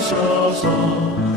special song.